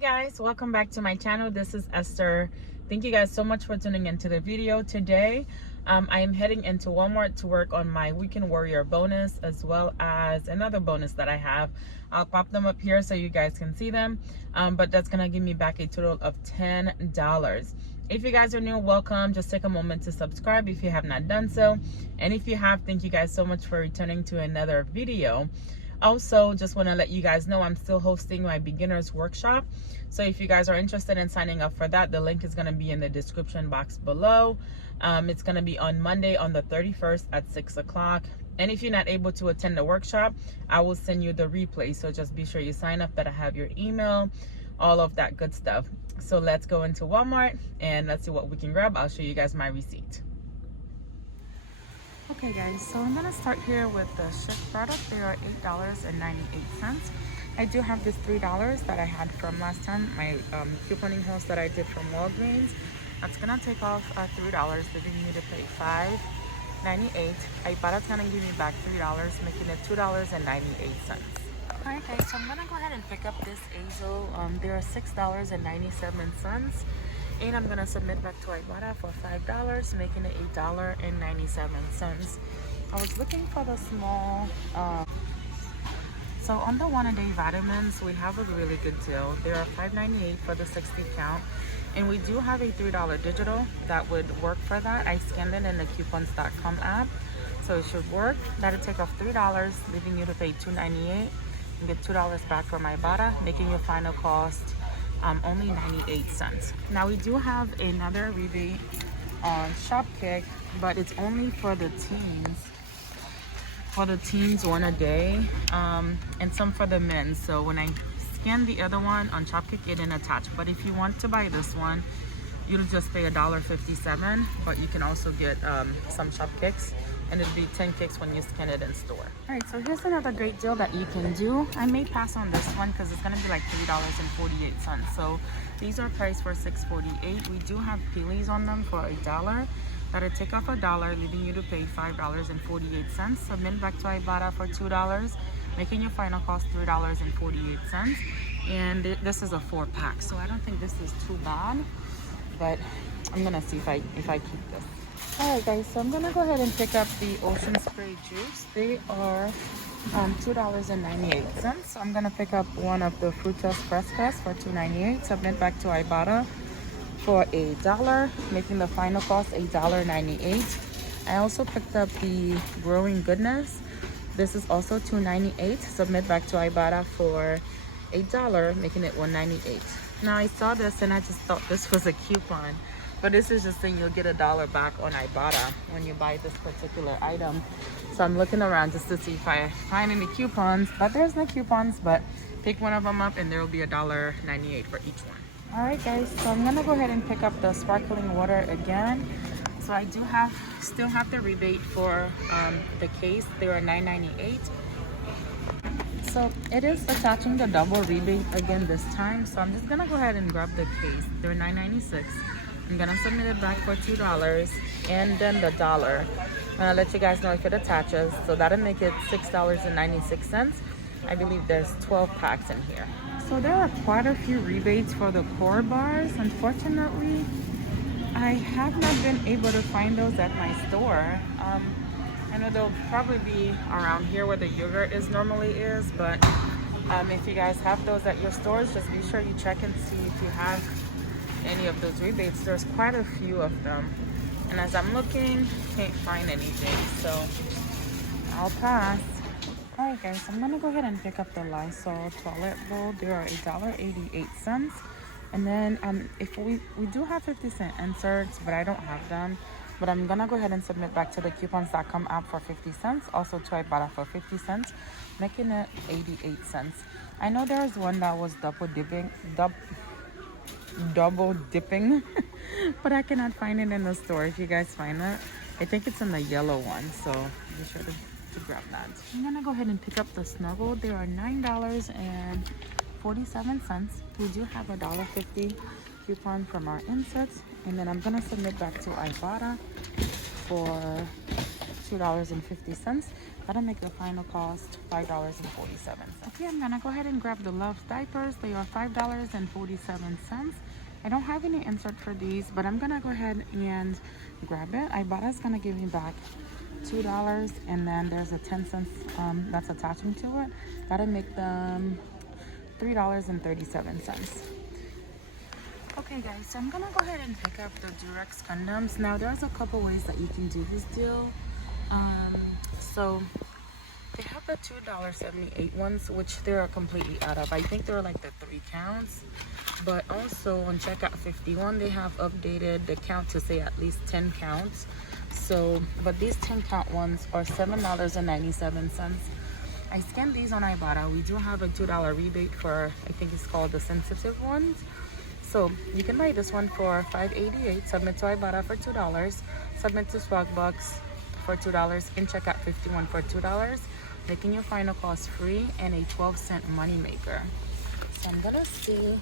Guys, welcome back to my channel. This is Esther. Thank you guys so much for tuning into the video today. I am heading into Walmart to work on my Weekend Warrior bonus, as well as another bonus that I have. I'll pop them up here so you guys can see them, but that's gonna give me back a total of $10. If you guys are new, welcome. Just take a moment to subscribe if you have not done so, and if you have, thank you guys so much for returning to another video. Also, just want to let you guys know I'm still hosting my beginners workshop. So if you guys are interested in signing up for that, the link is going to be in the description box below. It's going to be on Monday on the 31st at 6 o'clock. And if you're not able to attend the workshop, I will send you the replay. So just be sure you sign up, that I have your email, all of that good stuff. So let's go into Walmart and let's see what we can grab. I'll show you guys my receipt. Okay guys, so I'm gonna start here with the shift product. They are $8.98. I do have this $3 that I had from last time, my couponing house that I did from Walgreens. That's gonna take off $3, leaving me to pay $5.98. Ibotta's gonna give me back $3, making it $2.98. Alright guys, so I'm gonna go ahead and pick up this Azo. They are $6.97. And I'm gonna submit back to Ibotta for $5, making it $8.97. I was looking for the small. So on the 1-a-day vitamins, we have a really good deal. They are $5.98 for the 60 count, and we do have a $3 digital that would work for that. I scanned it in the coupons.com app, so it should work. That'll take off $3, leaving you to pay $2.98 and get $2 back from Ibotta, making your final cost only 98 cents. Now we do have another rebate on Shopkick, but it's only for the teens. For the teens, 1-a-day, and some for the men. So when I scan the other one on Shopkick, it didn't attach. But if you want to buy this one, you'll just pay $1.57. But you can also get some Shopkicks, and it'll be 10 kicks when you scan it in store. All right, so here's another great deal that you can do. I may pass on this one because it's gonna be like $3.48. So these are priced for $6.48. We do have peelies on them for $1. That'll take off $1, leaving you to pay $5.48. Submit back to Ibotta for $2, making your final cost $3.48. And this is a 4-pack, so I don't think this is too bad, but I'm gonna see if I keep this. Alright guys, so I'm gonna go ahead and pick up the Ocean Spray juice. They are $2.98. So I'm gonna pick up one of the Frutas Frescas for $2.98. Submit back to Ibotta for $1, making the final cost $1.98. I also picked up the Growing Goodness. This is also $2.98. Submit back to Ibotta for $1, making it $1.98. Now I saw this and I just thought this was a coupon. But this is just saying you'll get $1 back on Ibotta when you buy this particular item. So I'm looking around just to see if I find any coupons. But there's no coupons, but pick one of them up and there will be $1.98 for each one. Alright guys, so I'm gonna go ahead and pick up the sparkling water again. So I do still have the rebate for the case. They were $9.98. So it is attaching the double rebate again this time. So I'm just gonna go ahead and grab the case. They're $9.96. I'm gonna submit it back for $2 and then the $1. I'm gonna let you guys know if it attaches. So that'll make it $6.96. I believe there's 12 packs in here. So there are quite a few rebates for the core bars. Unfortunately, I have not been able to find those at my store. I know they'll probably be around here where the yogurt normally is, but if you guys have those at your stores, just be sure you check and see if you have any of those rebates. There's quite a few of them, and as I'm looking, can't find anything, so I'll pass. Alright guys, I'm gonna go ahead and pick up the Lysol toilet roll. They are $1.88. And then if we do have 50-cent inserts, but I don't have them. But I'm gonna go ahead and submit back to the coupons.com app for 50 cents, also to Ibotta for 50 cents, making it 88 cents. I know there's one that was double dipping, but I cannot find it in the store. If you guys find it, I think it's in the yellow one, so be sure to grab that. I'm gonna go ahead and pick up the Snuggle. They are $9.47. We do have a $1.50 coupon from our inserts, and then I'm gonna submit back to Ibotta for $2.50. That'll make the final cost $5.47. Okay, I'm gonna go ahead and grab the Love's diapers. They are $5.47. I don't have any insert for these, but I'm gonna go ahead and grab it. Ibotta's gonna give me back $2, and then there's a 10 cents that's attaching to it. That'll make them $3.37. Okay guys, so I'm gonna go ahead and pick up the Durex condoms. Now there's a couple ways that you can do this deal. So they have the $2.78 ones, which they're completely out of. I think they're like the 3 counts, but also on checkout 51 they have updated the count to say at least 10 counts. So but these 10 count ones are $7.97. I scanned these on Ibotta. We do have a $2 rebate for, I think it's called the sensitive ones. So you can buy this one for $5.88, submit to Ibotta for $2, submit to Swagbucks for $2, and check out 51 for $2, making your final cost free and a 12-cent money maker. So I'm gonna see.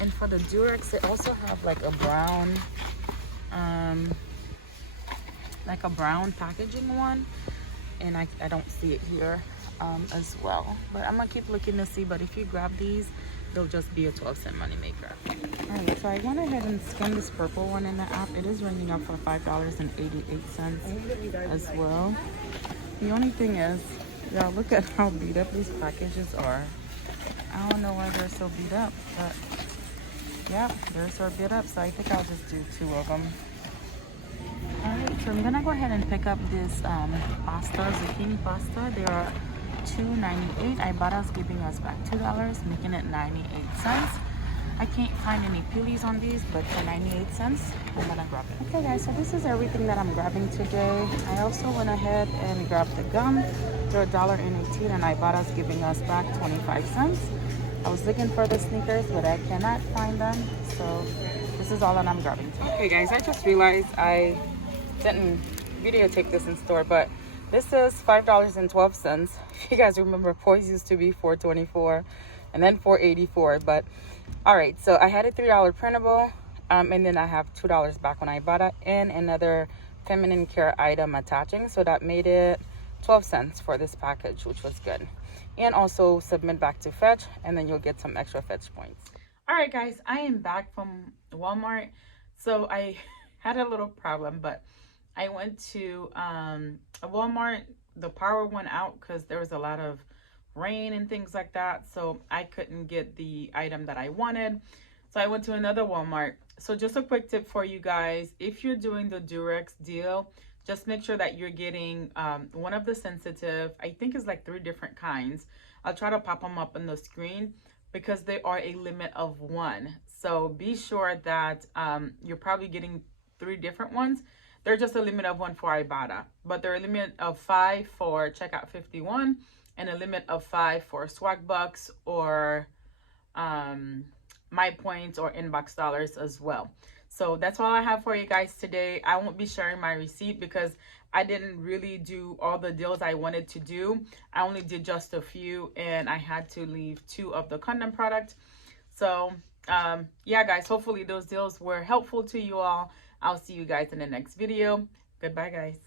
And for the Durex, they also have like a brown packaging one, and I don't see it here as well, but I'm gonna keep looking to see. But if you grab these, they'll just be a 12-cent money maker. All right, so I went ahead and scanned this purple one in the app. It is ringing up for $5.88 as well. The only thing is, y'all, look at how beat up these packages are. I don't know why they're so beat up, but yeah, they're so beat up, so I think I'll just do 2 of them. Alright, so I'm gonna go ahead and pick up this pasta, zucchini pasta. They are $2.98. Ibotta's giving us back $2, making it 98 cents. I can't find any peelies on these, but for 98 cents, I'm gonna grab it. Okay guys, so this is everything that I'm grabbing today. I also went ahead and grabbed the gum. They're $1.18, and Ibotta's giving us back 25 cents. I was looking for the sneakers, but I cannot find them, so this is all that I'm grabbing today. Okay guys, I just realized I didn't videotape this in store, but this is $5.12. If you guys remember, poise used to be $4.24 and then $4.84. But all right, so I had a $3 printable, and then I have $2 back on Ibotta and another feminine care item attaching, so that made it 12 cents for this package, which was good. And also submit back to fetch, and then you'll get some extra fetch points. All right guys, I am back from Walmart. So I had a little problem, but I went to Walmart. The power went out because there was a lot of rain and things like that, so I couldn't get the item that I wanted. So I went to another Walmart. So just a quick tip for you guys: if you're doing the Durex deal, just make sure that you're getting one of the sensitive. I think it's like 3 different kinds. I'll try to pop them up on the screen because they are a limit of 1. So be sure that you're probably getting 3 different ones. They're just a limit of 1 for Ibotta, but they're a limit of 5 for checkout 51 and a limit of 5 for Swagbucks or My Points or Inbox Dollars as well. So that's all I have for you guys today. I won't be sharing my receipt because I didn't really do all the deals I wanted to do. I only did just a few, and I had to leave 2 of the condom product. So yeah guys, hopefully those deals were helpful to you all. I'll see you guys in the next video. Goodbye guys.